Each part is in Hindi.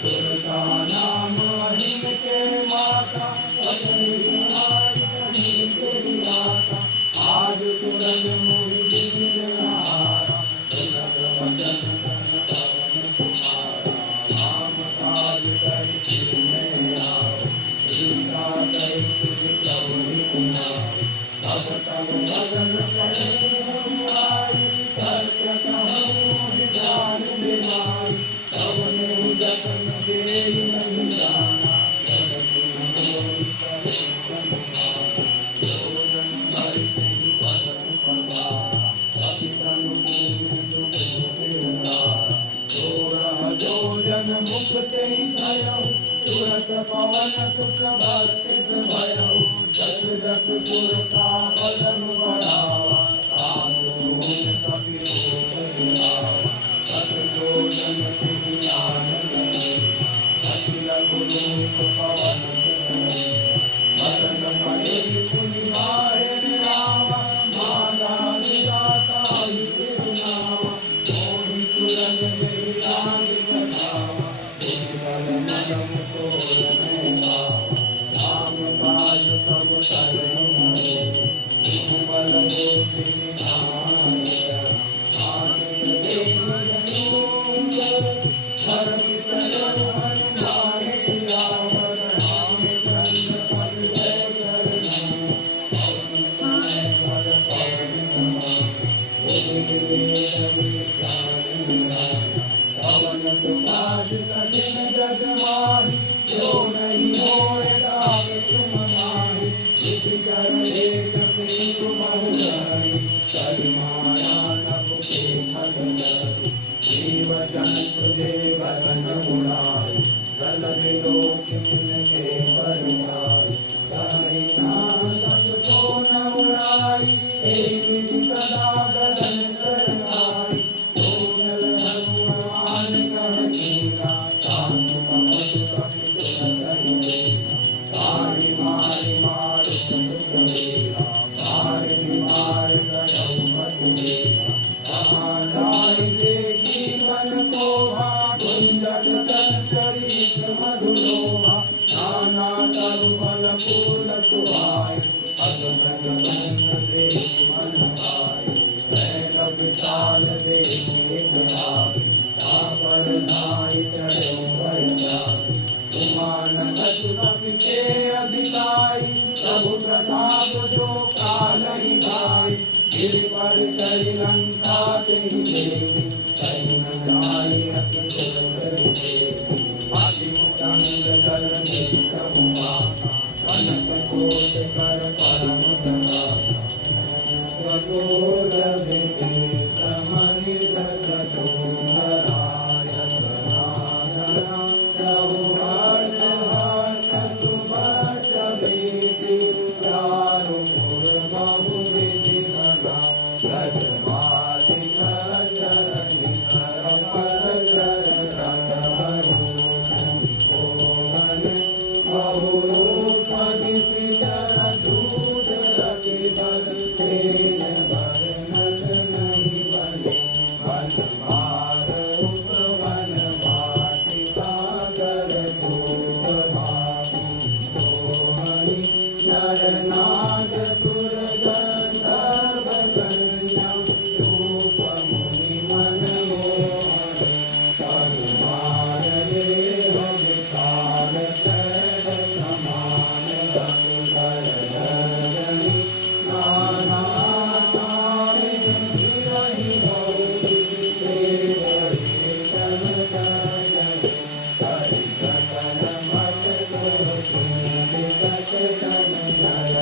दुर्गा नाम अहिन के माता, अपनी आई कहीं तेरी माता। आज तुरंत मोहि दीन हारा, सुनत वचन तन पवन कुमारा। राम काज करि सिर में आओ, सीता सहित सब ही कुमार। तब तब भजन करे आई, सत्य कहूँ निधान बिनाई। तब नेहु जतन देहि नहीं जाना, जगति मोहि करे बलिहारा। जो जन हरि सिंह पवन पधारा, पति तनु कीन्ह दुख बिरधारा। सोरह जो जन मुख तेहि धयउ, तुरत पवन सुत भर्तिस भयउ। जस जस पुर का बदन बढ़ावा, ताप होय कपि लोक बिलावा। तस जो जन तेहि आनन लेवा, अति लघु रूप पवन सुत। बरन पड़ि पुनि बाहिर आवा, माता पिता ताहि सिरनावा। मोहि तुरंत तेहि लाग बधावा, बुद्धि बल मल मुकोर में पावा। राम काज सब करहु मोहि, तुम बल बुद्धि निधान धरा। आदित्य देव जनियों धरती तलउ हनुमाने रावण। रामचंद्र पद जय चरणों, पवन तनय पद पवन समाना। बुद्धि विवेक विज्ञान विधाना, पवन सुभाष कठिन जग माहि। जो नहीं होय लाग तुम माहि, विधि कर एक सिंधु महु धरि। करि माया तब के फल धरि, जीव जंतु जे बदन उड़ाई। जल विलोकिन के बरियाई, कहि नासक को न उड़ाई। एक विधि सदा गगन तरंगाई, जो जल भगवान कह कीना। तानु पवन कपि तुरत ही कीना, ताहि मारि मारुत तुल्य वीरा। मारि मार गयउ मति हीरा, कहाँ जाहि देखी वन शोभा। गुंजत चंचरीत मधुलोभा, नाना तरु फल फूल सुहाई। अस जग बंद देहि मन भाई, बैल विशाल देहि एक लागी। तापर धाइ चढ़उ भय जाई, उमानंद कपि के अधिकाई। प्रभु प्रताप जो कालहि भाई, गिरि पर चढ़ि लंका तेहि देवी। कहीं न जाई अति दुर्धर देवी, अति उटंग दल में प्रभु माता। अनंत कोट कर परम तरासा, बटोर विवेक मणि दस सुंदराय। सनातन प्रभु हर्ष हर्ष सुभष बीति, चारु पुर बहु विधि बना। गजवादि चरनि कर पद चरण भरोहि। कोमल बहुरूप निशिचर दूत, रति बल तेज वर्णन नहीं बने। वन मार उपवन वाटिका, कर धूप भागी। सोहनि नर नाग सुर गंधर्व कन्या, रूप मुनि मन मोहन। करुमार देह विकार चैल समान, अकुधर धरणी नाना तारे। गिरहि बहु देवहि तन तनय, हरि सकल मत मोह सुनि। सकल नर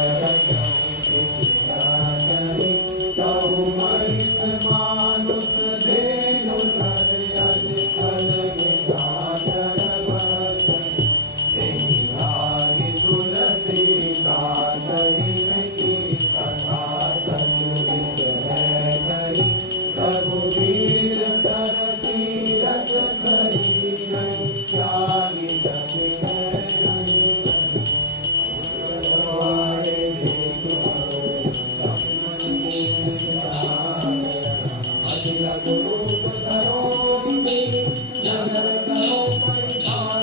जातनि, कहु महिष मानुष धेनु धर। यज फल विधातर वचन, एहि लागी तुलसीदास इनकी कथा। सतुलित है कही रघुवीर कर तीरथ सही। नहीं त्यागी गति है नहीं कही, हमारे देखो अति लघु रूप धरो। नगर करो परिधान,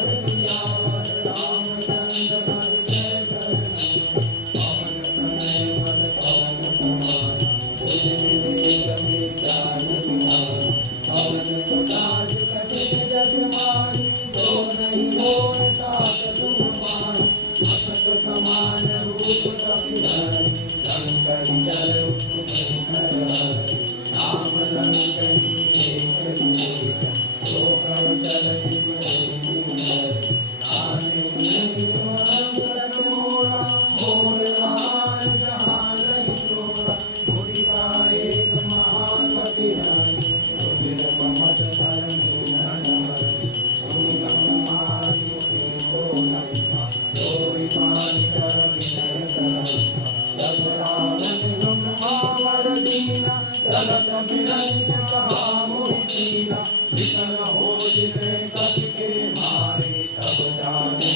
के मारे तब जाने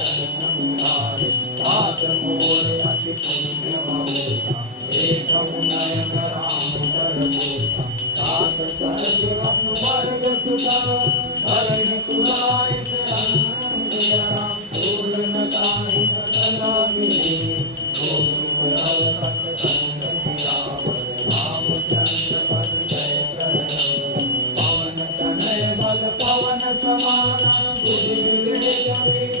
संसारे पाप मोर अति पुण्य होता एकम नयन राम दर होता सात सर्ग वर्ग सुधा धरण तुलाय राम पूर्णता सदा मिले रामचंद्र पद जय चरण पवन तनय बल पवन समाना बुद्धि विवेक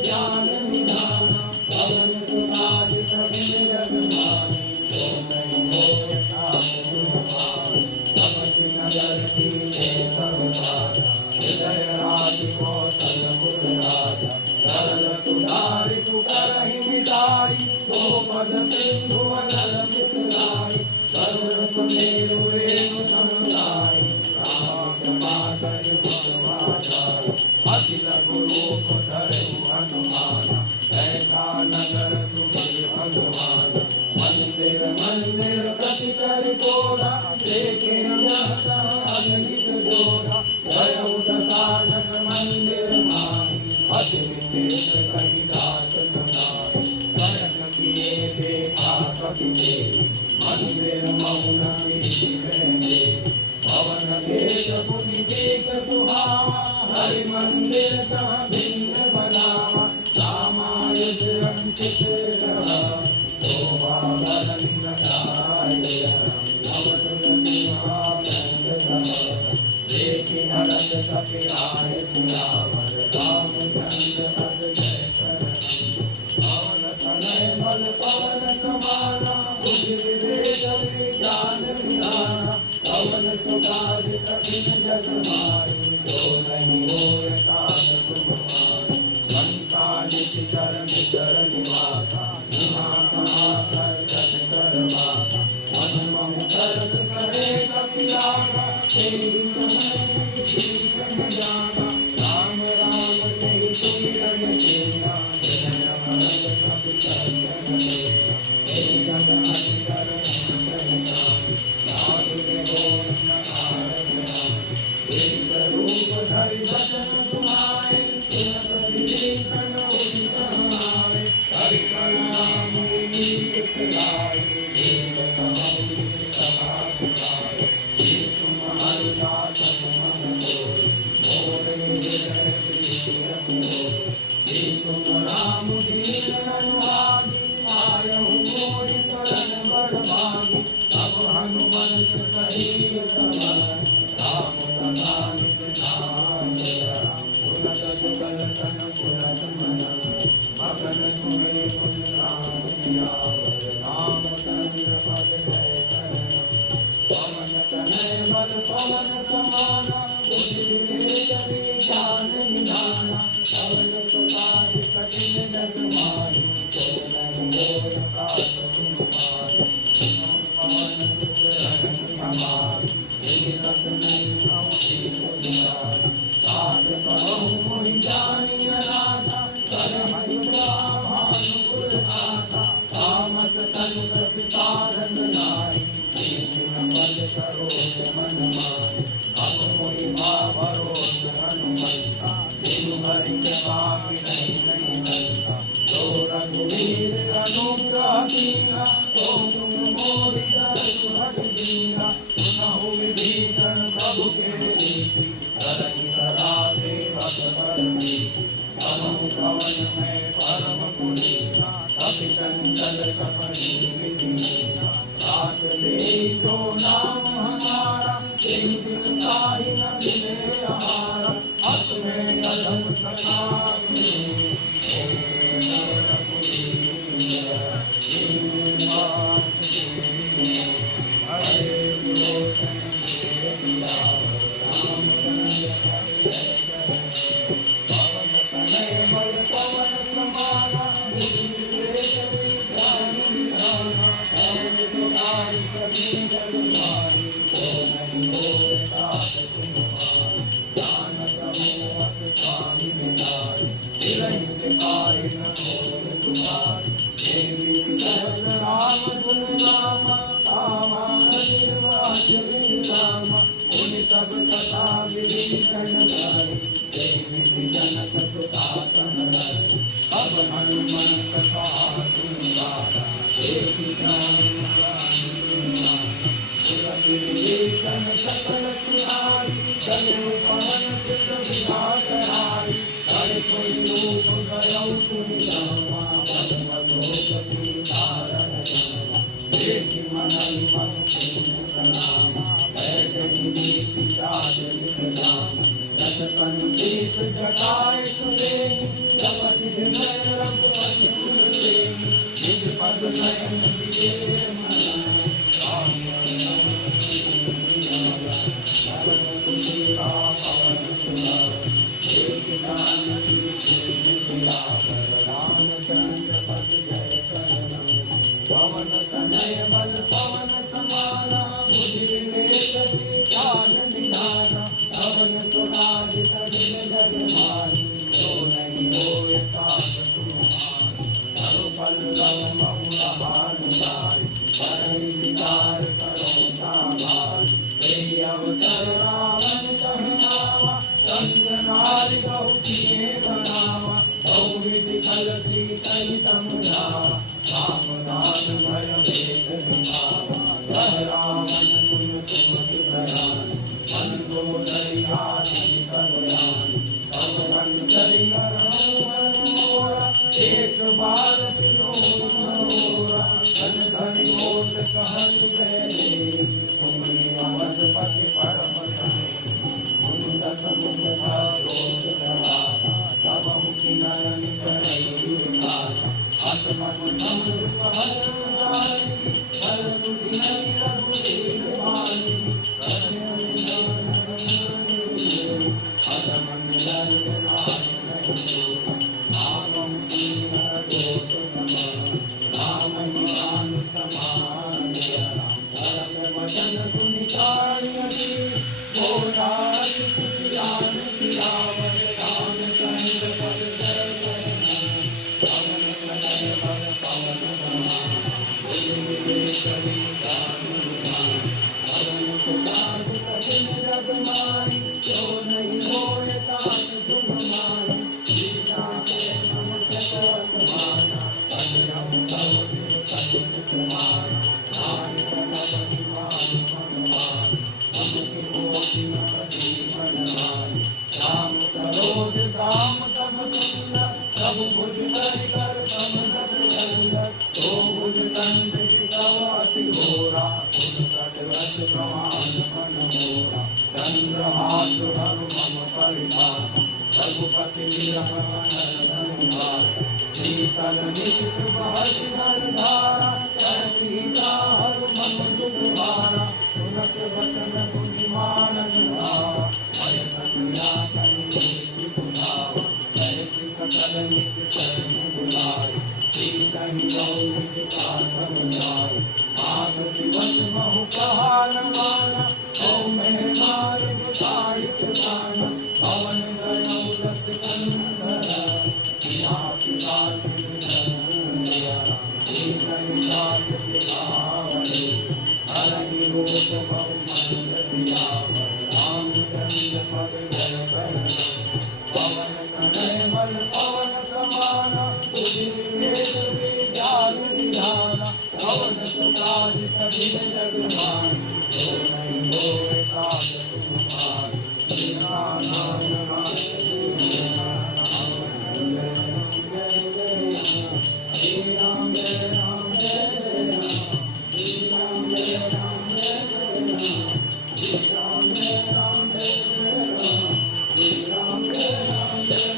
ज्ञान निधान पवन सुनाद कविन जग मानी जो नहीं मोह ताप सुभान समझ नगर कीने सब राजा हृदय राज कौशल राजा सरल तुधारि तु करहि मिटाई तो पद सिंधु अनल मिथिलाई करुण सुमेरु रेणु समुदाय रामाय भगवान अति लघु रूप धरहु हनुमान ऐसा नगर सुमिर भगवान मंदिर मंदिर प्रति कर जोड़ा देखे अनहित जोड़ा जयउ दसानन मंदिर माही अति विशेष कही दास सुनाई कनक किए देखा कवि देवी मंदिर मौन पवन वेद मुनि देख सुहावा हरि मंदिर तह भिन्न बनावा रामायुज अंकित शोभा बरनि लगाय भवत देखि हरत कपि आय सियावर रामचंद्र पद जय चरण पवन तनय बल पवन समाना बुद्धि विवेक ज्ञान निधाना पवन सुखाद कठिन जग माही जो नहीं होय ताप तुमहारी संतानित चरण चरण निवासा महाकार कर वासा मन मम करत करे कपिलागा तेरी जाना राम राम तेरी तुम रंग देना जय हरत कपि रूप धरि बचन तुम्हारे हरि प्रणाम तुम्हारी दास तुम राम दीन अनुरागी आयहु मोहि शरण बड़ भागी अब हनुमंत कही राम सदा नित नाम पुनत जुगल तन पुनत मन मगन तुम्हें पुन राम सियावर रामचंद्र पद जय चरण पवन तनय बल पवन समाना बुद्धि विवेक ज्ञान निधाना पवन सुखाद कठिन जग माही जो नहीं मोह ताप तुमहारी पवन सुत रहनि हमारी तेहि लख नहीं साध कहु मोहि जानिय नाथा करहु भानुकुल नाथा कामत तनु प्रतिसाधन नाहि दीन पद सरोज मन माहि अब मोहि भरोस हनुमंता बिनु हरि कृपापि नहीं बनता जो रघुवीर अनुग्रह कीना तो तुम मोहि दरसु हठ दीना सुनहु विभीषण प्रभु के रीति करहि करा सेवक पर नीति पवन पवन में परम पुनीता कपि चंचल कपि विधीना रात ले जो नाम हमारा तेहि दिन ताहि न मिले आहारा अत में अधम सखामी हरे पवन तनय बल पवन समाना बुद्धि विवेक ज्ञान निधाना पवन सुखाद कठिन जग माही जो नहीं होय ताप तुमहारी जानत मोहत स्वामी निधान जनक सुता संहरण अब हनुमंत कहा तुम्हारा एक विभीषण सकल सुनाई चले पवन सुत विरासराई हरि कोई रूप गयौ तुम रामा पद्म लोक धारण एक मनहि मम प्रणाम बैठि राज राम दस कंदीप जटाय सुरेनि जपति विनय रघुपति कुलदेनि निज पद नयन विजय पवन तनय बल पवन समाना बुद्धि विवेक विचार निधाना पवन सुनाद सजन जगमानी जो नहीं होय काज तुम्हारी हर पल लव बहुला भानुसारी परहि विचार करो साभारी हे अवसर रावण कहनावा संग नारी बहु किए बनावा बहु विधि फल कही समझावा राम दान भय भेद विभावा कह रावण तुम सुधरान मन को दरियानी कल्याणी तब रंग दरिया मोरा एक बार सिरोरा धन धनि ओट कहल गए तुमने अवधपति परम धने तुम दस मुख दोष लगाता तब मुखि नयन करई दिखाता आत्मन नम्र कहल जाई हर तुझि नहीं रघुवीर वाणी अधमन लय राज नहीं नाम कीन दोष समान राम ही नाम समान धर्म वचन सुनि कायति बोला तुझि आन रावण रामचंद्र पद दर्शन पवन तनय बल पवन समाना बुद्धि विवेक विचार निधाना पवन सुनाद सजन जगमानी जो नहीं होय काज तुम्हारी सीता के नमस्ते समाना कन्हम तव दिल कहित समाना नारी कनपति मान मनमानी ममति मोहि मपति मनमानी राम सरोज दाम तब सुंदर प्रभु भुज धरि कर समदत अंदर तो भुज दंड अति घोरा भुज कटवत प्रमाण मन मोरा चंद्रहास हरु मम परिवार रघुपति विरह धनुधार शीतल नित्य बहति हरि धारा सीता हरु मम दुखहारा सुनत वचन बुद्धिमान निधारा भय कन्या कनि बुलावा सकल नित्य चरण बुलाए सीता ही गौरी पाथम जाए आग दिवस बहु कहान माना ओ मैं मार बुझाइत गाना पवन गयौ रथ कंधर पिया पिता सीता ही राज दिखावै हरहि रोष बहु मंद दियावै रामचंद्र पद जय पवन तनय बल पवन समाना बुद्धि विवेक विचार निधाना पवन सुनाद सजन जगमानी जो नहीं होय काज तुम्हारी बिना नाम जय राम जय राम जय जय राम जय राम जय जय राम जय राम जय जय राम जय राम जय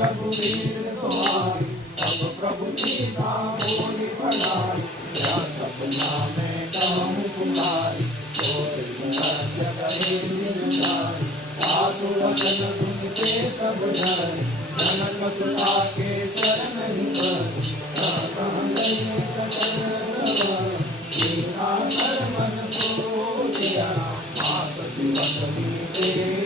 रघुवीर दुआरी तब प्रभु सीता बोली पढ़ाई या सपना में कहूँ पुकारी साधु वचन सुनते सब डर, जनक सुता के चरण पर मन को दिया मात बदली दे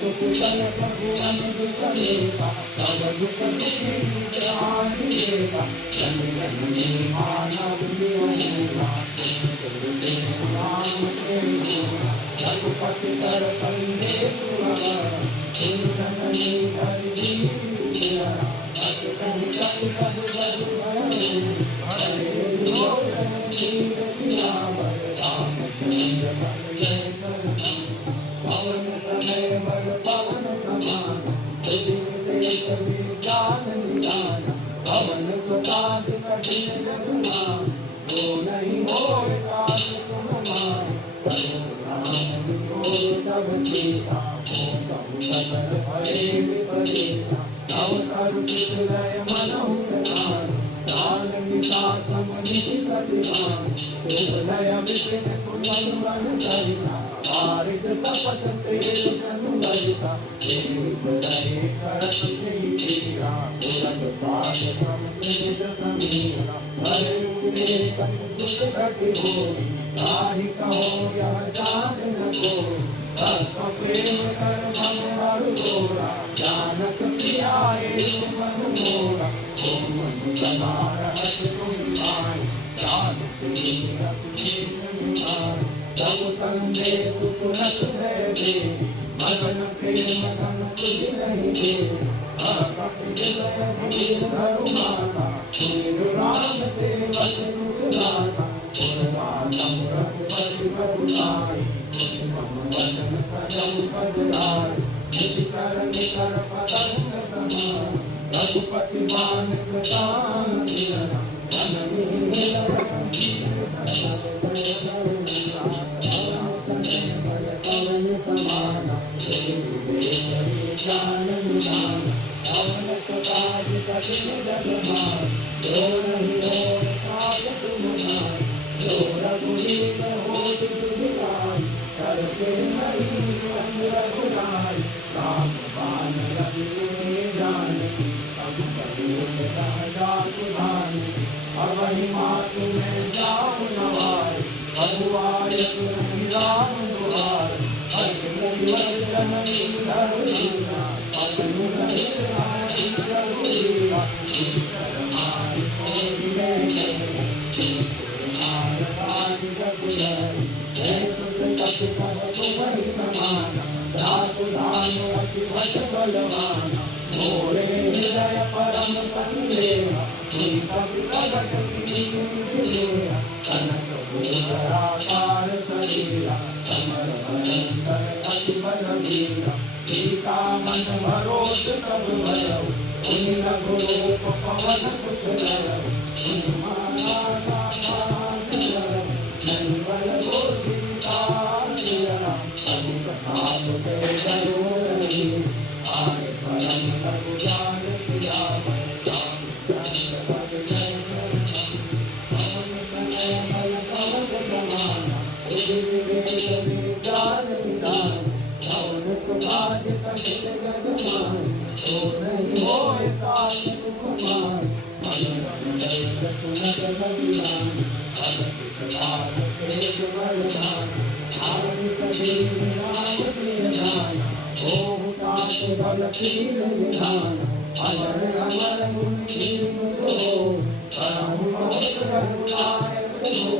कुशल भगवान दुख देगा, तब दुख दुखी जान देगा, जन जन में मानव होगा, राम के होगा, रघुपति कर कंदे सुअर, सुन जननी हरि दिया, अस कहि कपि कबि बधु भयो, हरे लोचन वीर सियावर, रामचंद्र बल जय कर पवन तनय बल पवन समान, बुद्धि तेज विज्ञान निधान, पवन सुतात कठिन जग मान, जो नहीं होय काल तुम मान, राम जोर तब सीता, हो तब सकल भय विपरीता, तव तरु लय मनहु प्रधान, जानकी शासन निधि सतिमान, शुभ लय विपिन कुंडल मन सरिता, हारित तपत तेज तनु ललिता, देवी दये करत तेहि तेरा, तुरंत पाद समुद्र समीरा, हरे उठे कपि दुख घटि होई, ताहि कहो यह जान न कोई, भक्त प्रेम कर मम हरु तोरा, जानक प्रियाए सुमन मोरा, ओम मनु समार हस कोई माई, जान प्रेम रखि निहार, तब कंदे दुख नत भय दे, मगन प्रेम धन तुझ नहीं दे, कपि विलय धीर धरु माता, सुमिरु राम सेवक दुख दाता, पुरवासम रघुपति प्रभुलाई, मम वचन प्रजौ पदराय, निधि कर निकर पतंग समान, रघुपति मान प्रदान दिया, जननी मिलन पवन समान, जान निधान, पवन प्रकाश कठिन जग मान, जो नहीं होय काल तुम मान, जो रघुवीर होत दुर्गाई, करके नहीं रंग रघुराई, राम बाण रघुवीर जानकी, अब कबीर राजा सुधानी, अवहि मातु में जाऊ नवाई, हनुआय तुम राम दुआर, हरि जननी धरु लीला, पवन रघुराई रघुवीरा, मारि कोई जय मार राज जग जय, जय तुझ कपि कब तुमहि समाना, दासु दानु अति भट बलवाना, मोरे हृदय परम कंदेहा, तुई कपि प्रगट कीन्हि देहा, कनक भूषणाकार शरीरा, कमल बरन तन अति बलवीरा, सीता मन भरोस तब भयउ, पुनि रघुरूप पवन सुत लयउ, पुनि माया नहीं बल गोरी तारिया, अधिक नाम ते गरुड़ी, आय परम लघु जान किया, राम चंद्र पद जय पवन तनय बल पवन समाना, बुद्धि विवेक विज्ञान निधान, पवन सुभाष कठिन जग मान, तो नहीं होय काल तुम मान, मन दय सुनत बलिदान, अगतिक लाभ तेज बलदान, आदित देव नाम प्रिय दान, ओहु तात बल कीन निधान, अजर अमर गुण कीन तो, परम भक्त रघुनायक हो,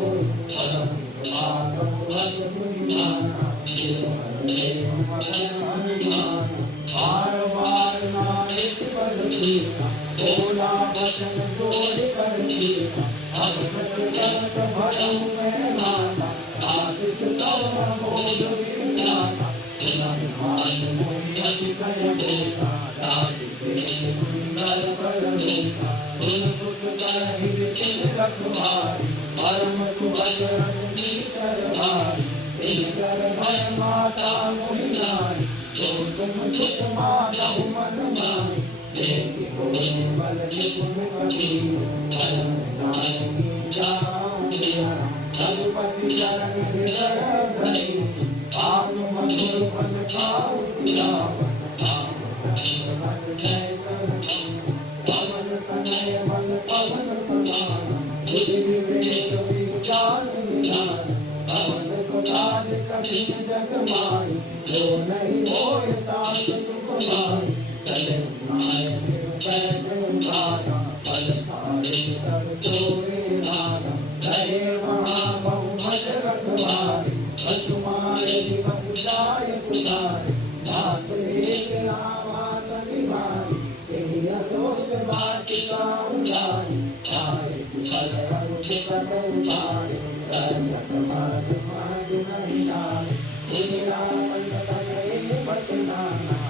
परम कृपाल भक्त बुद्धिमाना, देव मगन हनुमान, बार बार नायक बल कीना, बोला वचन जोड़ कर कीना, भगत जगत भरऊ मैं माता, आदित्य तव बोध विज्ञाता, सुनहि मान मोहि अति कय बोता, राज प्रेम सुंदर कर रूपा, सुन सुत करहि विपिन रखवारी, परम सुभग रघुनी कर भारी, तिन कर भय माता मोहि नारी, जो तुम सुत मानहु मन माही, देहि होय बल निपुण कबीर, परम जानकी जाऊं बिहार, रघुपति चरण हृदय धरि, आप मधुर फल खाऊ तिलावन, राम चंद्र बल जय कर पवन तनय बल पवन समान, बुद्धि विवेक विज्ञान निधान, पवन प्रकाश कठिन जग माही, जो नहीं होता तुम्हारी चले नाय निर्भय दादा पल थारे तब तोरे नादा रहे महाबहुमत रखवारे तुम्हारे दिवस जाय तुम्हारे बात एक नामात निभारी तेरी अदोष वाटिका उदारी आए फल रंग पद उबारे रजत मद मद नहीं नारे दुनिया मन तने बतनाना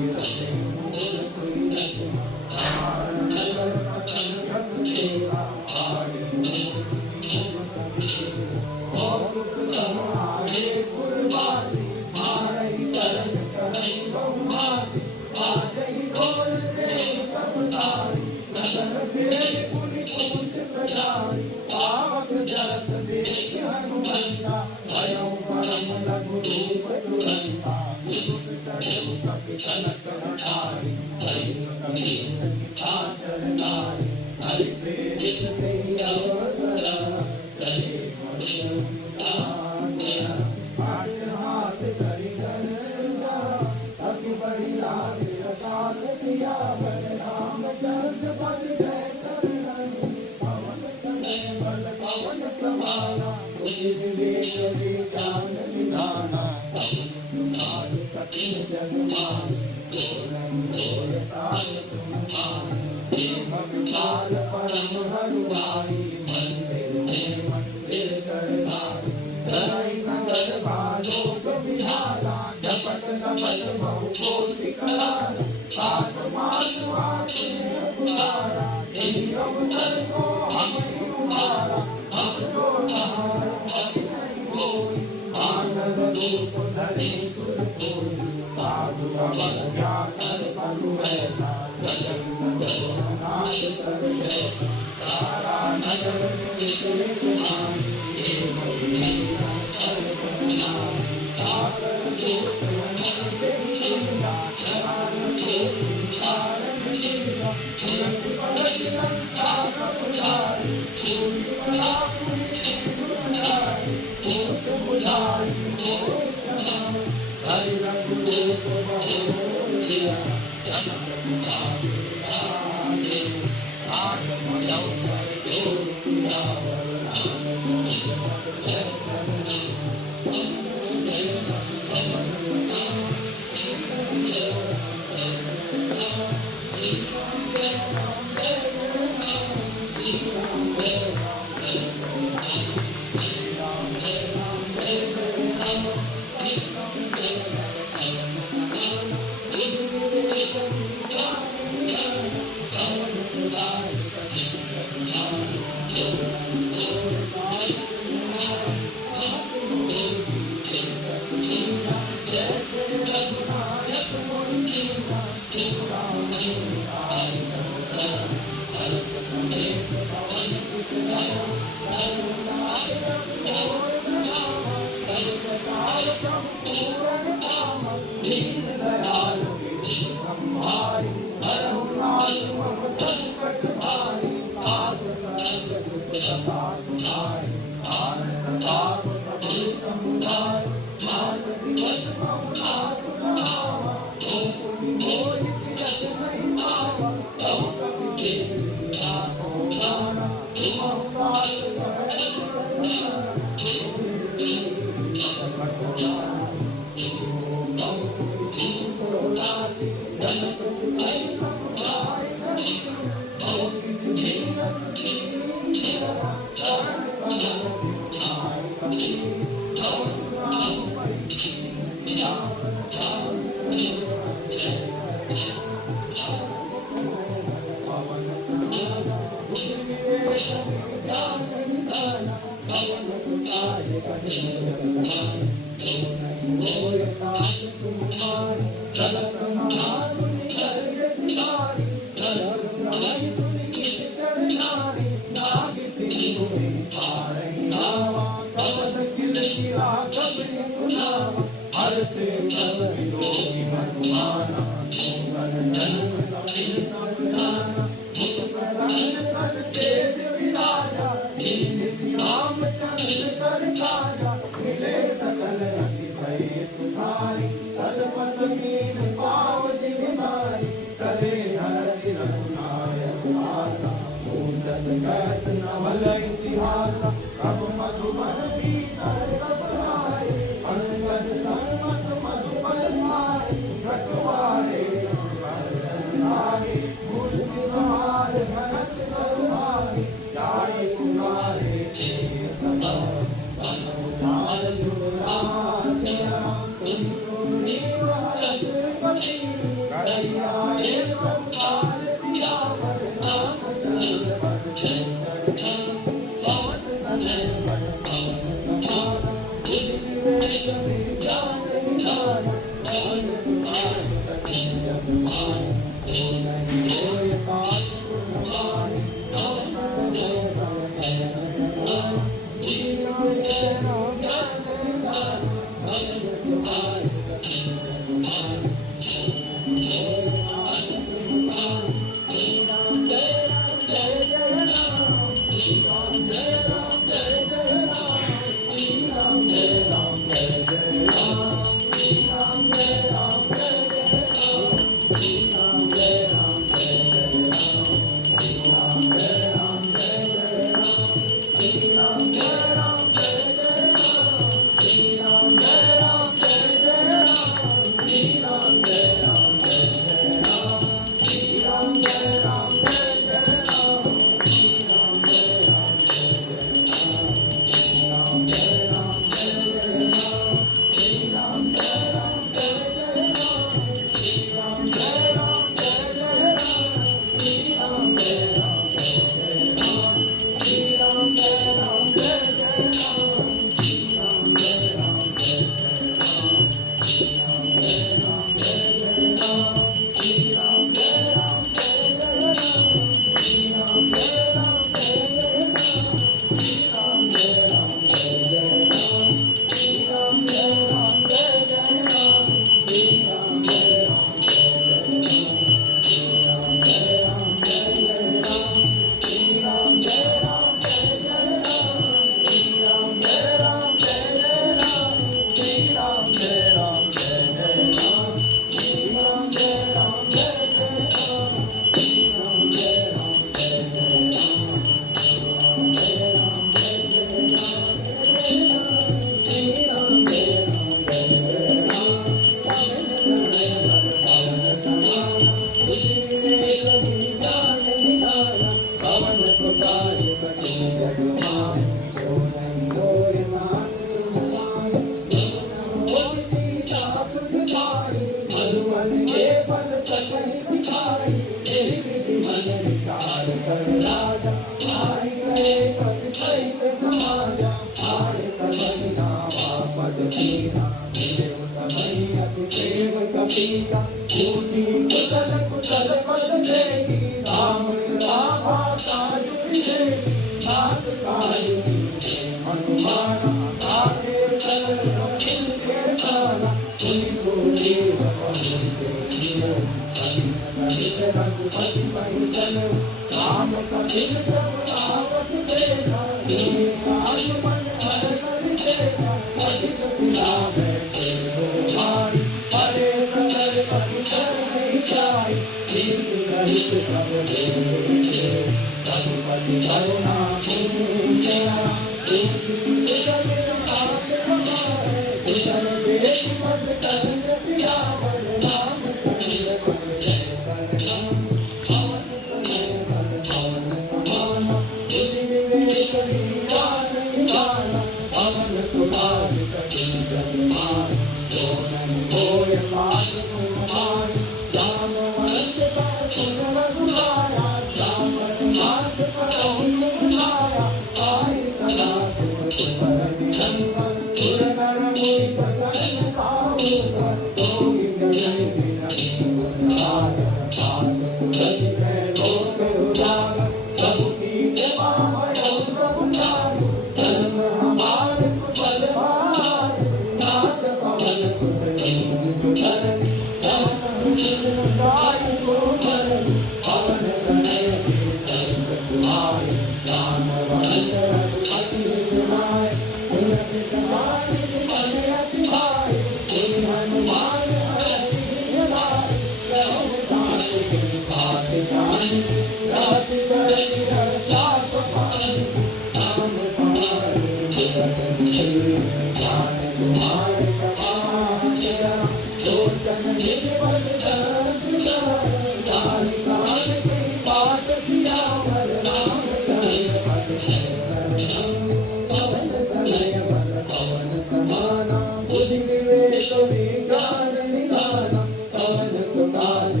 God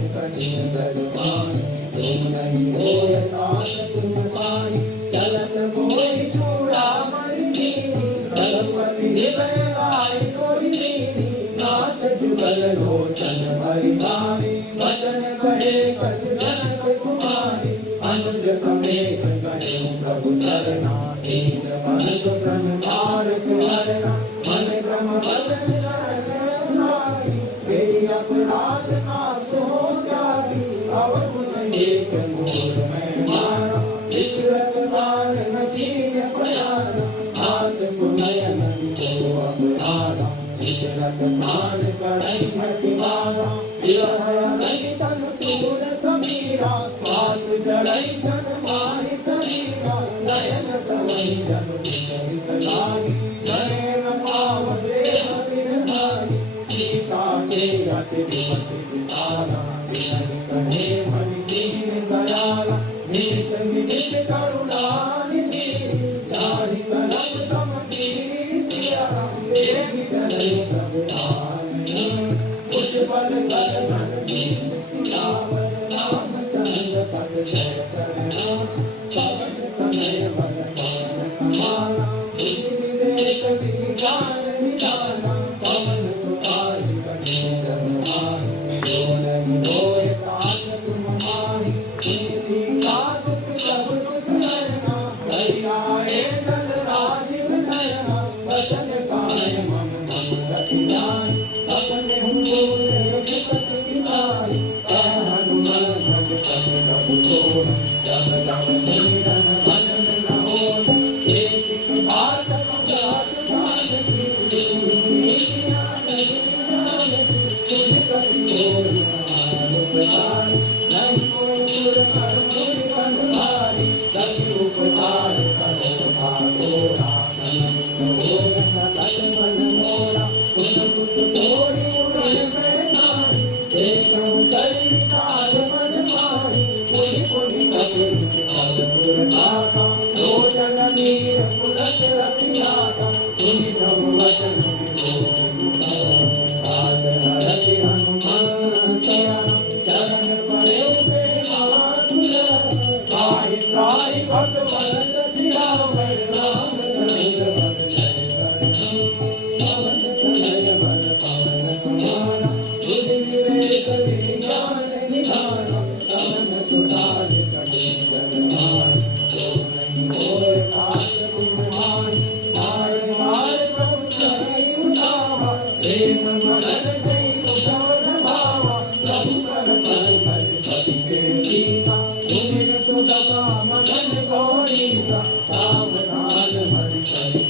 तुम नहीं हो यथार्थ तुम पानी चलत मोहि चूड़ामणि दीनी रघुपति हृदय लाय कोई दीनी नाथ जुगल लोचन भरि भानी वचन कहे कछ जनक कुमारी अनुज समेत कहे प्रभु चरना दीन बंधु प्रण मारत हरना मन क्रम वदन सहनाई तेरी अपराध नाश हो जागी अब पुन एक मोर में मारा विचरत काल न कीन पयाना हाथ पुनयन को अपराधा विचरत काल कड़ई हति मारा विरह लगी तन सूर समीरा पास जड़ई छन माहि शरीरा नयन सवई जन विचरित लागी नयन पाव देह बिरधाई सीता के अति विपति विचारा विनय कहे मणि दीन दयाला निज निज करुणा निधि जाहि कलम सम कीरी सिया देहि जनय सब आनन कुछ बल कर धन दीन सियावर रामचंद्र पद जय करना पवन तनय बल पवन कमाना बुद्धि विवेक विज्ञान निधाना पवन कुमारी कटे जगमान जो नहीं होए ताज तुम माही कीर्ति काज सब कुछ करना करियाए दल राजीव नयना वचन काय मम मम गति जान अपने हुओ विपत विनाई कह हनुमान जगत प्रभु को जब जब नीरन भजन न हो एक बात जात जान की दुनिया नहीं तुझ कभी हो उपकार नहीं पुर कर मुनि कंधारी कभी उपकार करो भागोरा हो लखन मन मोरा तुम कुछ तोड़ी उड़न में नारी देखो कर विचार मन मारी पुनि पुनि कबीर फल पुर खाता लोचन नीर पुलक रतियाता पुनि प्रभु वचन आज हरति हनुमान चरण चरण पड़े पे मातुला आई आई भगवत सियावर रामचंद्र भज जय करना पवन तनय बल पवन कुमारा बुद्धि विवेक विज्ञान निधाना पवन तुलार कटे जगमान जो नहीं होए ताज तुम माही मार मार प्रभु चढ़ी उठावा प्रेम मरन जय उठव भावा प्रभु कर पति के सीता तुम्हें तो दबा मगन गौरीता सावधान मन करि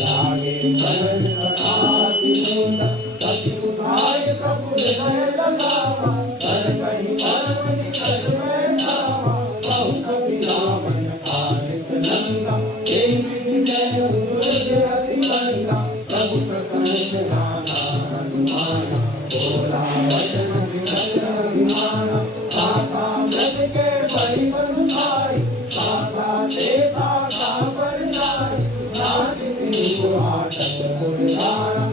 लागे करण कटाति सुंदर सति उठाय प्रभु हृदय लगावा कर कहीं परमनि कर में धावा बहु कवि रामन कालिक नंगा देवी जय दुर्गति मंगा प्रभु प्रकट गाना हनुमाना बोला वचन विकल अभिमाना काका मृग के बड़ी बंधाई काका देता का पर जाई राजनी को आटक पुरगारा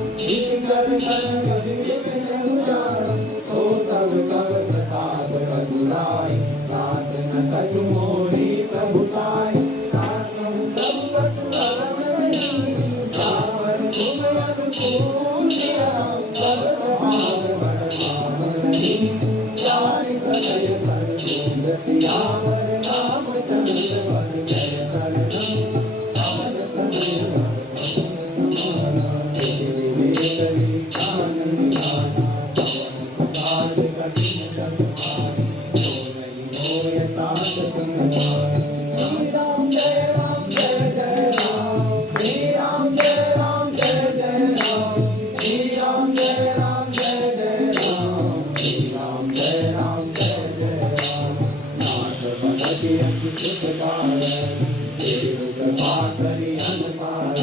कर कभी विघ्न उजारा तो तब तब प्रताप रघुराई नाथ न कछु मोहि प्रभुताई नाथ तब कछु अरम नहीं रावण तुम अनुकूल दिया तब भाग बड़ भाग नहीं जाहि सदय कर दूंगति आवर रामचंद्र पद जय करना समझ तनय बल पवन कुमारा विवेक विज्ञान निधाना पवन कुमार कठिन जगमारी जो नहीं होए ताज तुम माही श्री राम जय राम जय जय राम श्री राम जय राम जय जय राम श्री राम जय राम जय जय राम श्री राम जय राम जय जय राम नाथ बनति अति सुख पाय देव कृपा करि अनुपाय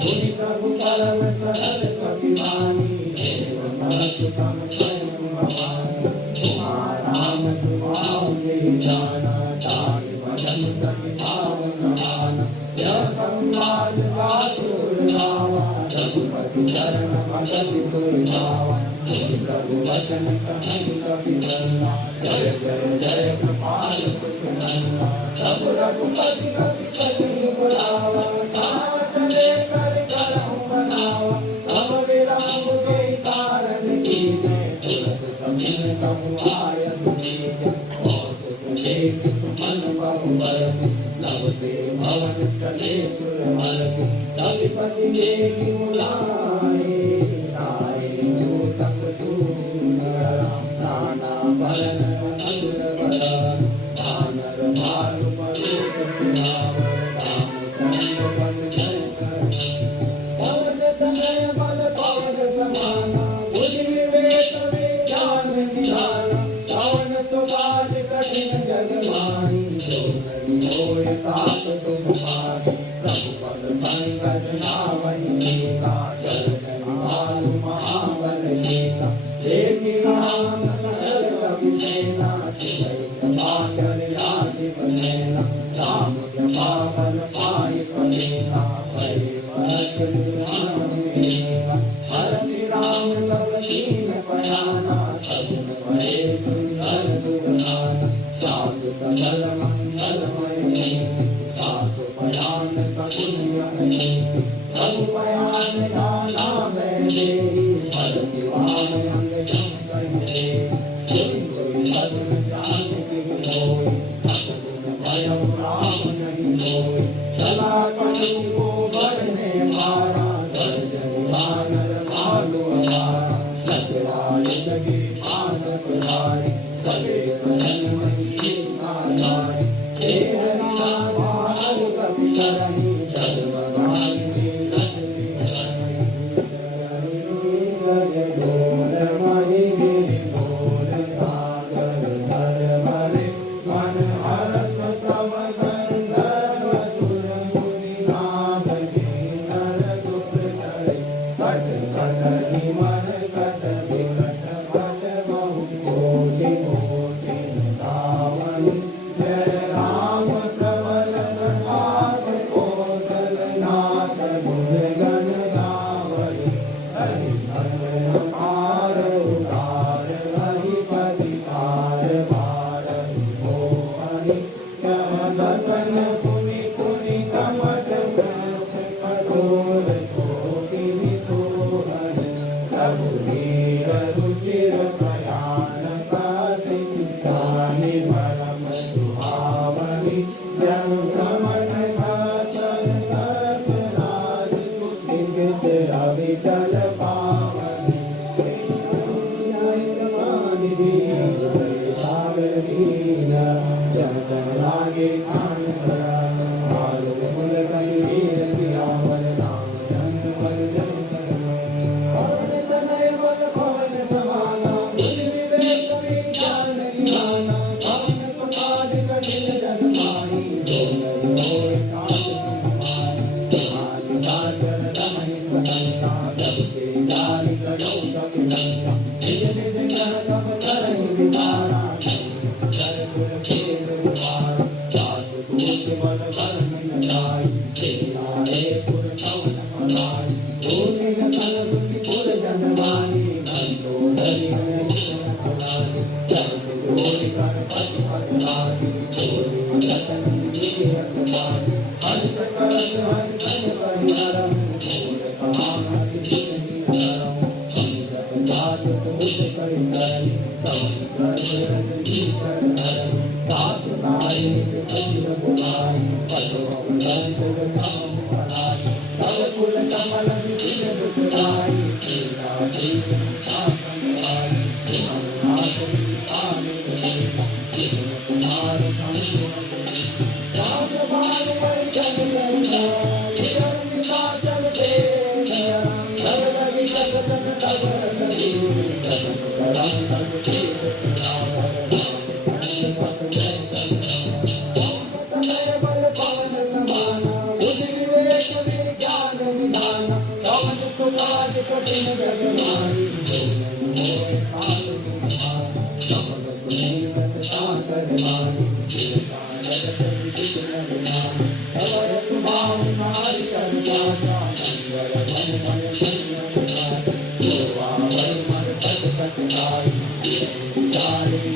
पुनि प्रभु परम सरल प्रतिमानी एवं अच्युतम स्वयं भवानी तुम्हारा राम तुम्हारा यही जाना ताकि भजन सखि पावन भाना यह संवाद बातुर गावा रघुपति चरण भगति तुर गावा प्रभु वचन कहन कपि बल्ला, जय जय जय कृपाल पुत्र नंदा। तब रघुपति कपि कछु बुलावा, कहा चले कर करहु बनावा। तब विराम के कारण कीजे, तुरत कपिन कबु आयत कीजे। और तुम देखित मन बहु बरति, नव ते भवन चले सुर मरति। कपिपति देखि मुलाए, आए दूतक सूंदर। नाना भरण मधुर बदन, वानर भालु मरूप सियावर। रामचंद्र पद जय कर, पवन तनय बल पवन समाना। बुद्धि विवेक विज्ञान निधाना, रावण सुबाज कठिन जग माही। जो नहीं होय तात तुम पाहि, प्रभु पद पंकज नावहि सीता। जल भालु महाबल कीता, देखि राम सकल कपि सेना। तिलक बांधल राजीव नैना, राम कृपा बल पाई कबीरा। भय बल सुहान मेरा, हरति राम तब दीन पयाना। सगुन भये सुंदर सुरहाना, साधु सकल मंगलमय नीति। साधु पयान सगुन नीति, प्रभु पयान नाना बैदेही। हरति राम अंग जम कहि, कोई कोई सगुन जानकी होय। सगुन भयउ राम नहीं होय, चला कछु को बढ़ने मारा। गर्जन वानर भालु अपारा, सचराय जगी मानव धारी। सगे बदन मही नाराय, देह निराभार कपि करहि। सर्वगामिनी रजनी करहि, गज डोल महि गिरि डोल। सागर धर भरे मन हरष सब गंधर्व सुर मुनि नाद। किन्नर सुत धरि, कट कटहि मन कट बिकट। भट बहु कोटि कोटि गावनि, जय राम सबल प्रताप। कौशल नाथ गुण गण गावनि, हरि भजन अपार उदार। हरिपति कार भारहि मोहनि, जम दसन पुनि पुनि कपट। वृष कठोर कोटि नितोहनि, रघुवीर रुचिर प्रयाण काति। जाहि परम सुहावनि, जनु समन भाषण सर्व राज। विदित अविचल पावनि, सागर दीन। जन जन लागे कान धरा, मालु मुल कहि वीर सियावर। रामचंद्र पद जय कर, पवन तनय बल पवन समाना। बुद्धि विवेक विज्ञान निधाना, पवन सुबाज कठिन जग माही। जो नहीं होय तात तुम पाहि, आदि बाचर रमहि बसंता। जब ते जाहि गयो कपि नंदा, निज निज घर तब करहि विचारा। कर कुल खेल विवारा, सासु दूत बल बरन न जाई। तेलाए पुर कवन पलाई, भूमि गतन सुखि पुर जन माही। घंटो धरि गणेश पलाई, चरण जोड़ि गणपति पद लागी। चोरी रतन गिरत पाई, हंस करत हंस कहि हरम। मोर कहा अति सुनि हरम, पंकज जात तुझ कहि धरम। सवन गर्भ रजनी कर धरम, सासु नारी अजिर बुलाई। पठो दंत काम भलाई, तव कुल कमल विपिन दुखदाई। सीता प्रीत शासन आई, रघुनाथ सीता मिल। कृष्ण कुमार संग राम बाल परिजन करना। निरन निशाचर देख, सब लगी सतत तब रखी। सतत करम तब तीर रावर। रामचंद्र पद जय कर, पवन तनय बल पवन समाना। बुद्धि विवेक विज्ञान निधाना, रावण सुबाज कठिन जग माही। जो नहीं होय तात तुम पाहि, प्रबल पुनीत सागर वाणी। तिलका जगत विदित नर नाहि, अवर तुमाहु नारि कर पासा। संवर धन मन संयम राखि, जो आवर मन पद Thank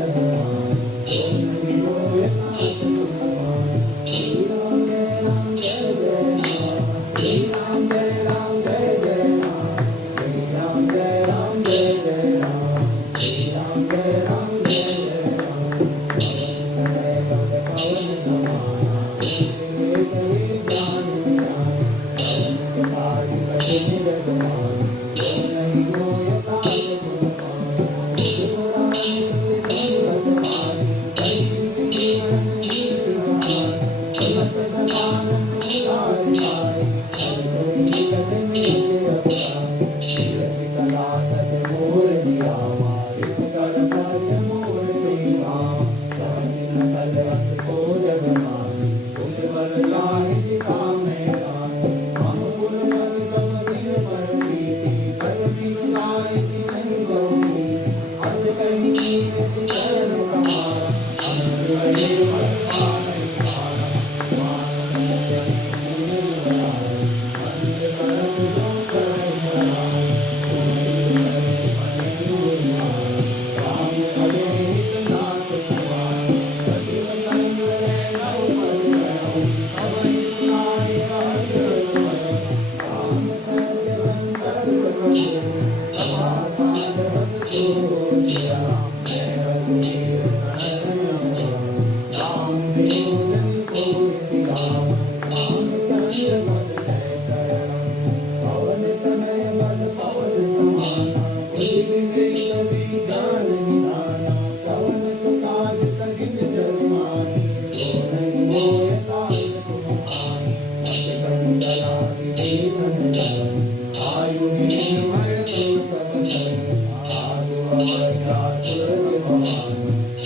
you.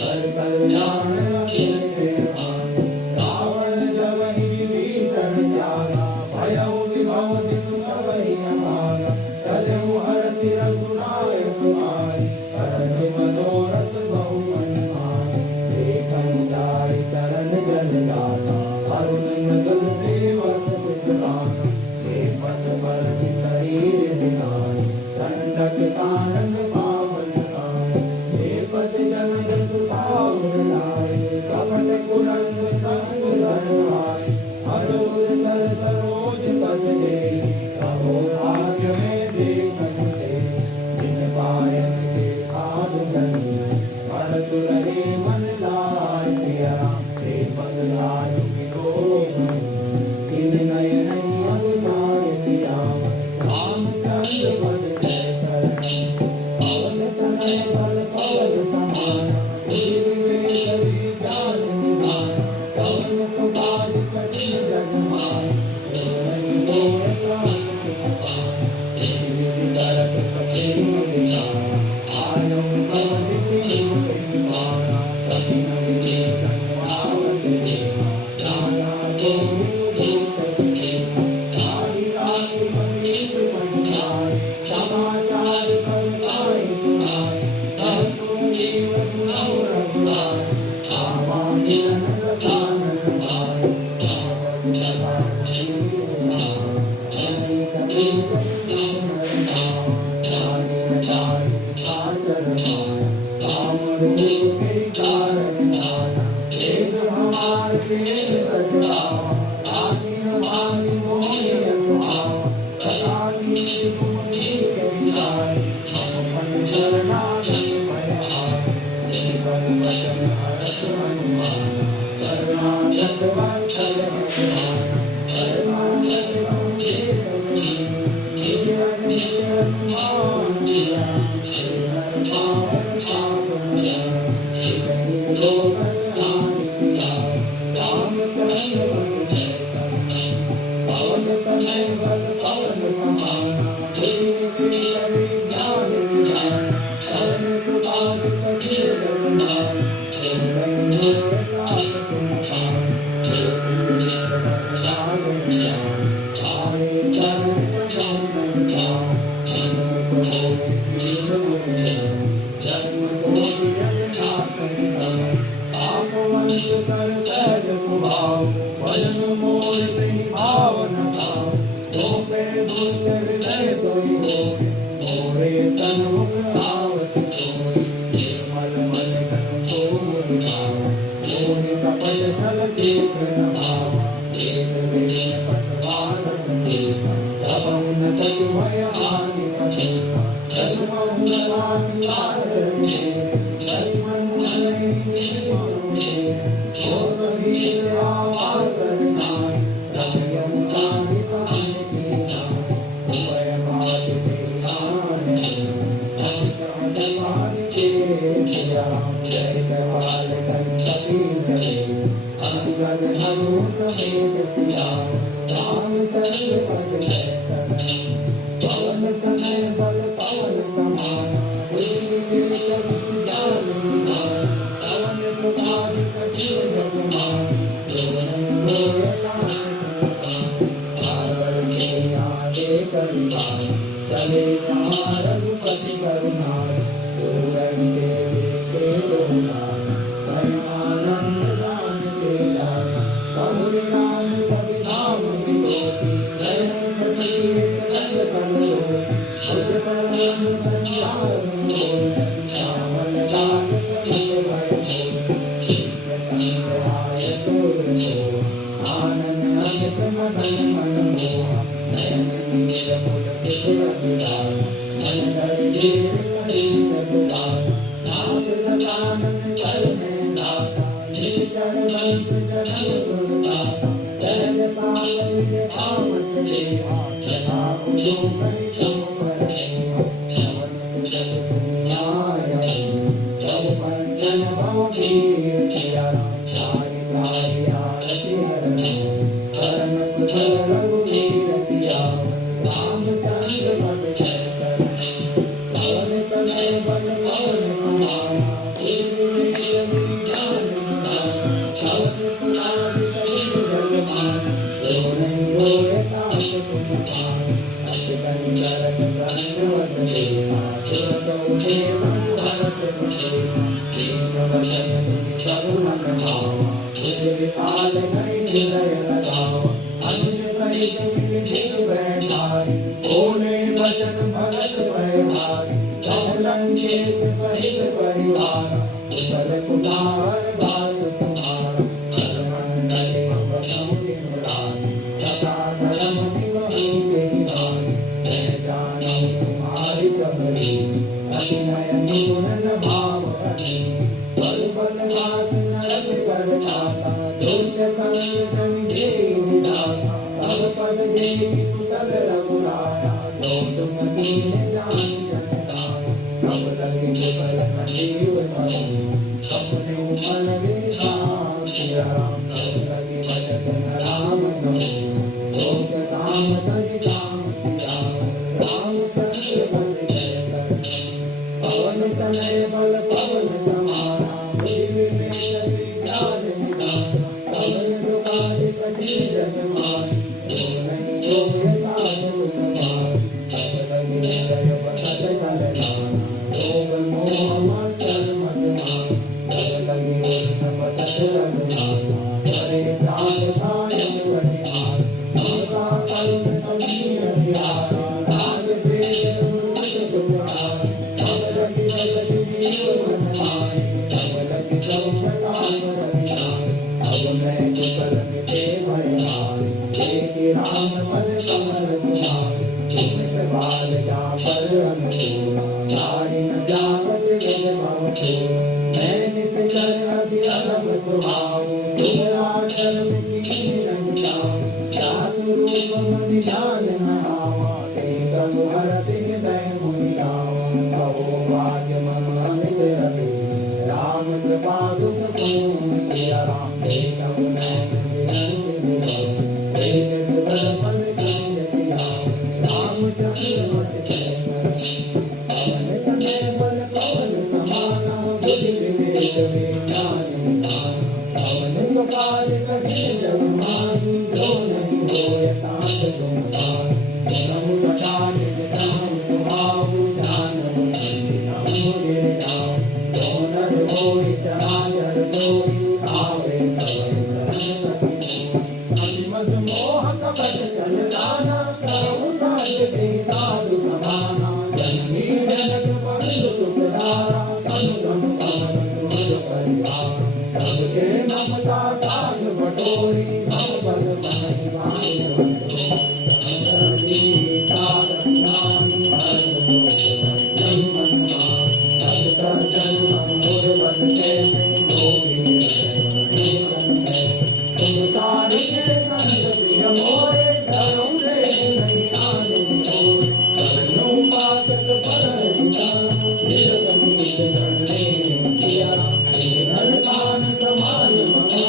कर कल्याण अखिल आए। रावण जब ही विभीषण त्यागा, भयउ विभव जितु तबहि अभागा। चलऊ हरषि रघुनायक माहि, करन मनोरथ बहु मन भाहि। देखहि जाहि चरण जल जाता, अरुण सेवक सिद्धाना। हे पथ पर शरीर सिधाई, दंडक कानन पावन खाए। हे पथ जनक सुभावन लाए, कपट कुरंग संग धरवाए। हरहुर सर सरोज पद देहि, कहो भाग्य में देखन ते। जिन पायन के खाद गनी, भरत रहे मन लाय। सिया राम ते पद लायु बिलोई, तिन नयन अवतार सिया। रामचंद्र पद जय चरण, पवन तनय बल पवन समाना। बुद्धि विवेक विज्ञान निधान, पवन कुमार कठिन जग माय। जो नहीं मोह प्राण के पाय, विधि करत प्रेम विधान। आयु पवन प्रेम कृपाया, कभी न विवेचन भावत देवा। राजा को दूत देवा, ताहि राखि मनीष महिमाय। समाचार कर पाई सुनाई, तब तुम जीव सुनऊ रघुराई। आवा मिलन रसानन पाई, पावन लगान लीन नाम। अनेक प्रीत नाम नाम, जानि न जाहि साचर माया। काम रूप के कारण नाना, वेद हमार वेद सजरावा। राखी न मांगी मोहि असुभावा, सदा कीर्ति तुम नीक विधाई। हम पद शरणागत भय आए, जीवन वचन हरष हनुमान। शरणागत वत्सल हनुमान, शरणागत गंभीर मुनि। निज निज हनुमान दिया, हे हर पावन पावन हर। विघ्न लोकन हानि दिया, रामचंद्र पद जय चरण। पवन तनय बल पवन समाना, बुद्धि विवेक विज्ञान विधान। करन सुभाग कबीर जग माय, जो नहीं मोह प्राण तुम पाय। जो विवेक बल लागन जान, आए चरण सजानन पाय। हनुमत होय वीर गुण, जन्म कोटि जगन्नाथ निधन। पाप वंश कर सहज स्वभाव, भजन मोर प्रेम भावन भाव। गोपे दुष्ट हृदय सोई होय, मोरे तन मुख आवत सोय। निर्मल मन तन सोई भाव, मोहि कपट छल चेत न भाव। एक बेन पटवार देखा, तब न तति भय हानि पठेका। जन्महु न राखी लाज रे, जन्महु न निज रे। हो कबीर आवाज करनाय, रघुयम काहि कान के नाय। उभय बात तेरी आन, पतित अजपाल के। सिया राम जय जयकाल करि कपि चले, अंगद हनुमत समेत सिया। रामचंद्र पद जय चरण, पवन तनय बल पवन समाना। बुद्धि विवेक विज्ञान विधान, पवन कुमार कठिन जग माय। जो नहीं मोह प्राण के पाय, सागर के आगे कलिबाय। चले जहाँ रघुपति करुणाय, दुर्गति देखे दोहाय। परमानंद दान के जाय, प्रभु राम कवि धाम विलोकी। नयन प्रति रंग कलोई, मुझ पर मन संचार होय। रावण दान कमल भय होय, चंद्र आय तोर होय। आनंद अमित मदन मन मोहा, नयन नीर मुकुट विराज। मन धरि धीर करी रघुराय, नाथ जटानन करने दाता। निज चरण जनम गुरदाता, जय जटावली आमत देवा। जटा कुलु करि तम पर सेवा, पवन सुत दुनिया आए। प्रभु पंचन भव वीर सिया राम, ताहि ताहि आरति हरहि। करन सुभग रघुवीर सिया, रामचंद्र पद जय चरण। पवन तनय बल पवन समाना, बुद्धि विवेक हृदय लगावा अनुज सहित मिल जिग बैठाई बोले वचन भगत भय भारी सब लंकेश सहित परिवार कुशल कुमार बाल तुम्हारा हरमंडले वसम निराई सदा धर्म निवही तेरी नाई मैं जानूं तुम्हारी कबरी अति नयन गुण भाव करी पल पल वास नरक कर पाता दुष्ट संग देव विधाता तब पद देवी कुशल रघुराया जो तुम कीन जान जनताया तब लगे जुगल संजीव करो अपने मन विधान सिया राम तब लगे भजन राम करो लोक काम तज काम सिया राम चंद्र बल जय कर पवन तनय बल पवन समाना बुद्धि विवेक विज्ञान निधान पवन दुकान कटी जग माई जो नहीं जो यथा सुकुमार तब लगे हृदय बसत कल जाना रोग मोह मत्सर मत मान तब लगे उष्ण बसत रघुनाथा हरे प्राण सायं प्रतिमान ममता करुण कबीर प्यारा राग द्वेष दुर्मत दुर्हार तब लगे भगत जीव मन माय तब लगे सब प्रकार रविनाय अब मैं कुशल मिटे भय हाय एक राम पद कमल कुमार तुम बाल जा पर अनुकूला साड़ी न जागत वेद भवतु मैं नित कर अति अरब सुभाऊ तुम राजन मुखी रंग जाऊं जातु रूप मनि ध्यान न आवा तेगम हरति हृदय मुनि आवा कहो भाग्य मम अमित रति राम कृपा दुख पूर्ण किया राम तेगम नैन निरंजन भव तेग दुबर मन कंज तियाओ रामचंद्र मत शरण पवन तनय बल पवन समाना बुद्धि विवेक विज्ञान निधान पवन कपाल कटी जग माही जो नहीं होय तात तुम भाई नमो पठान निधान तुमाहु ध्यान नमो गिर जाओ जो नर होय चराचर जोई आवे तव शरण गति मद मोह कपट चल जाना करहु साध ते साधु समाना जननी जनक बंधु सुखदारा तनु तनु पवन तुझ परिवार तब के ममता काज बटोरी भव पद मनहि वाणी बंधो अंतरली तारक नामी भरत नहीं मन मान तब तर जन्म मोर बद के नहीं भोगी तुम तारी के संत प्रिय मोरे धरऊं रे नहीं आने मोरे करनों पाचक परन विधान निरतनीत करने किया निधन कान समान मनो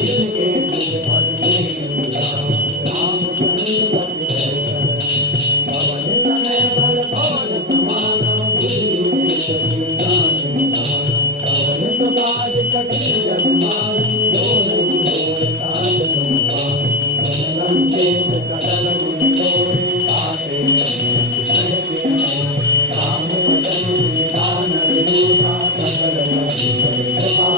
जिनके तुझ पद में मिला रामचंद्र पद जय कर पवन तनय बल पवन समाना बुद्धि विवेक विज्ञान निधान पवन प्रकाश कटी जग माही जो नहीं होय तात तुम पाई मन लंकेश सकल गुण तोरे आते राम वचन निधान रूपा सकल कृपा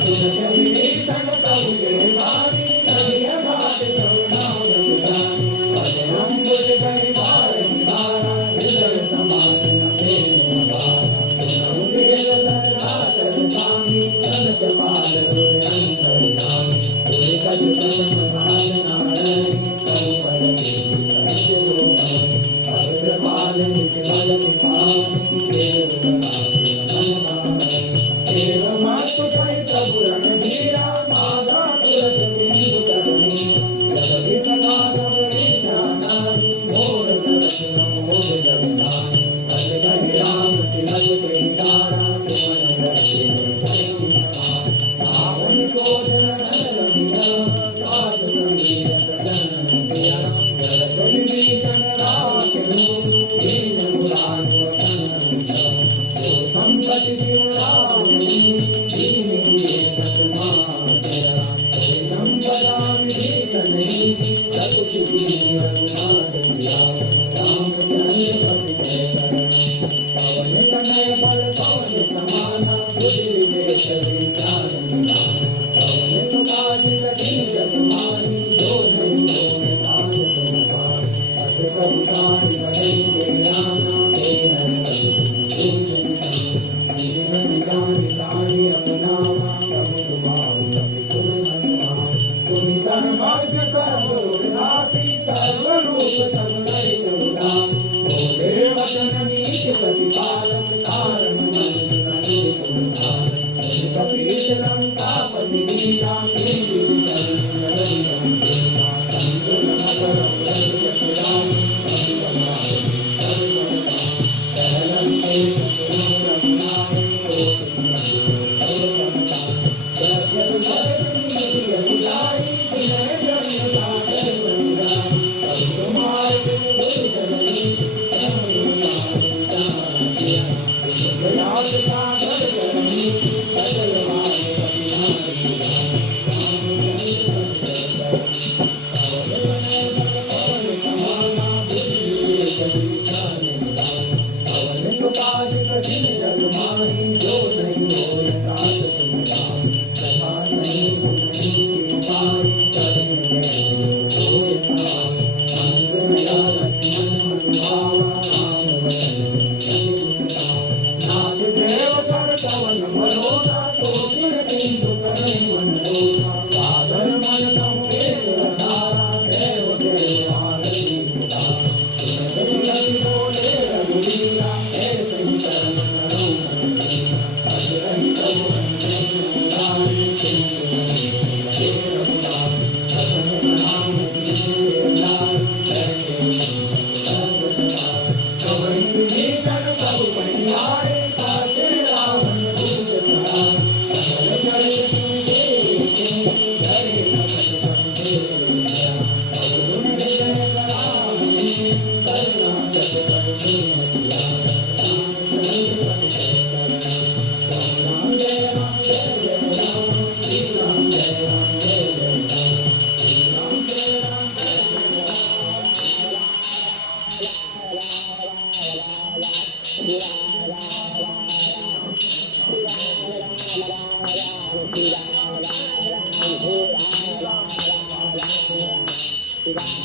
तुझ कवि तन कबु के बारी करिय बात करुणाओ जगदानी पदम बुझ गई बार निवारा हृदय समाज न प्रेम मवारा तुम उदेर सन्नाथ स्वामी तन पाल दुर अंतर्यामी तुझ कज प्रसन्न भाल नारायण कबु पद सत्य गोपाल अग्र पाल नित्य बल पावनी देव बनाते मन देव मातु कई प्रभु रणधीरा माधा तुरत बिंदु करनी जगति समागम लीला नारी मोर तरस मोर जगनानी पद गहि राम तिलक तेरी तारा तुमन दर्शि पावन क्रोधन नर लगिया साध समीर सजन प्रिया जगत विभीषण रावण धूम दीन मुरार वतन जो संपत्ति शिव रावणी दीन किए तत्माचरा कोई संपदा विदित नहीं सब कुछ रघुनाथ दिया रामचंद्र पति जय कर पवन तनय बल पवन समाना बुद्धि विवेक विज्ञान निधान पवन प्रकाश कटी जग हरि अपनावा प्रभु तुम्हारी सभी सुर मनवा तुम्ही सर्वज्ञ सर्वोपनासी सर्वरूप सर्वलय जगदाम बोले वचन नीच प्रतिपालक कारण मन तुमधाम कपीश लंका पति वीरा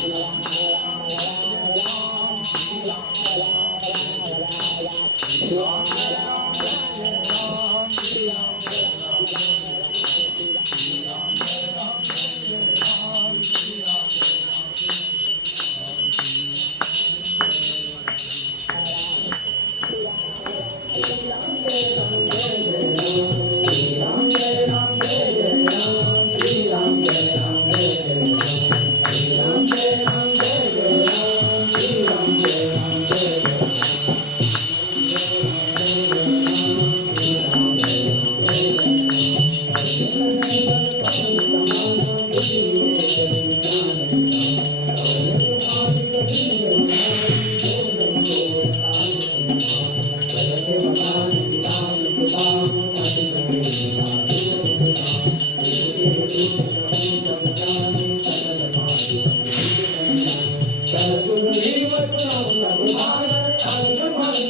Ram